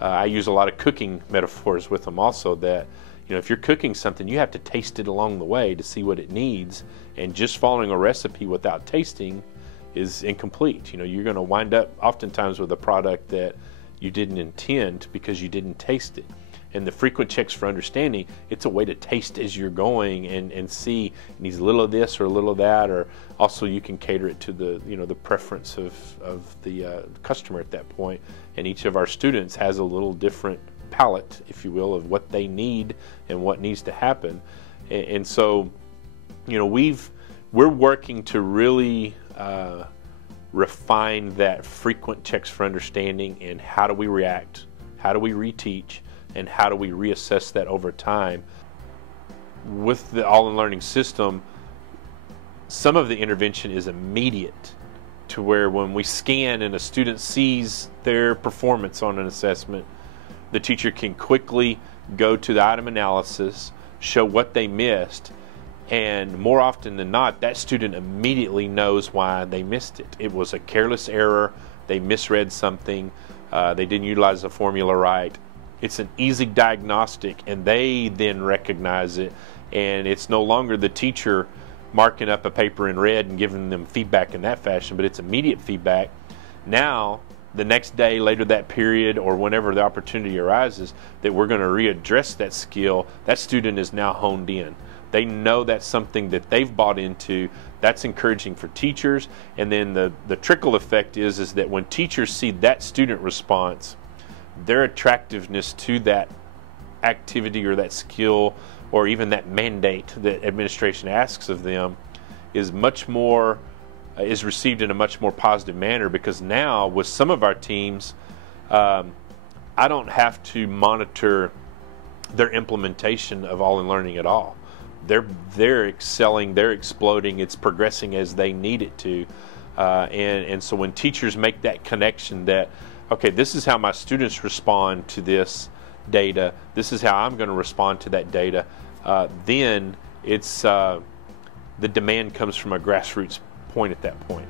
I use a lot of cooking metaphors with them also, that if you're cooking something, you have to taste it along the way to see what it needs, and just following a recipe without tasting is incomplete. You're going to wind up oftentimes with a product that you didn't intend because you didn't taste it. And the frequent checks for understanding, it's a way to taste as you're going and see it needs a little of this or a little of that, or also you can cater it to the the preference of the customer at that point. And each of our students has a little different palette, if you will, of what they need and what needs to happen. And so we're working to really refine that frequent checks for understanding, and how do we react, how do we reteach, and how do we reassess that over time. With the all-in-learning system, some of the intervention is immediate, to where when we scan and a student sees their performance on an assessment, the teacher can quickly go to the item analysis, show what they missed, and more often than not, that student immediately knows why they missed it. It was a careless error, they misread something, they didn't utilize the formula right. It's an easy diagnostic, and they then recognize it, and it's no longer the teacher marking up a paper in red and giving them feedback in that fashion, but it's immediate feedback. Now, the next day, later that period, or whenever the opportunity arises, that we're going to readdress that skill, that student is now honed in. They know that's something that they've bought into. That's encouraging for teachers. And then the trickle effect is that when teachers see that student response, their attractiveness to that activity or that skill or even that mandate that administration asks of them is much more is received in a much more positive manner, because now with some of our teams, I don't have to monitor their implementation of all-in-learning at all. They're excelling, they're exploding, it's progressing as they need it to, and so when teachers make that connection that, okay, this is how my students respond to this data, this is how I'm going to respond to that data, then it's the demand comes from a grassroots point at that point.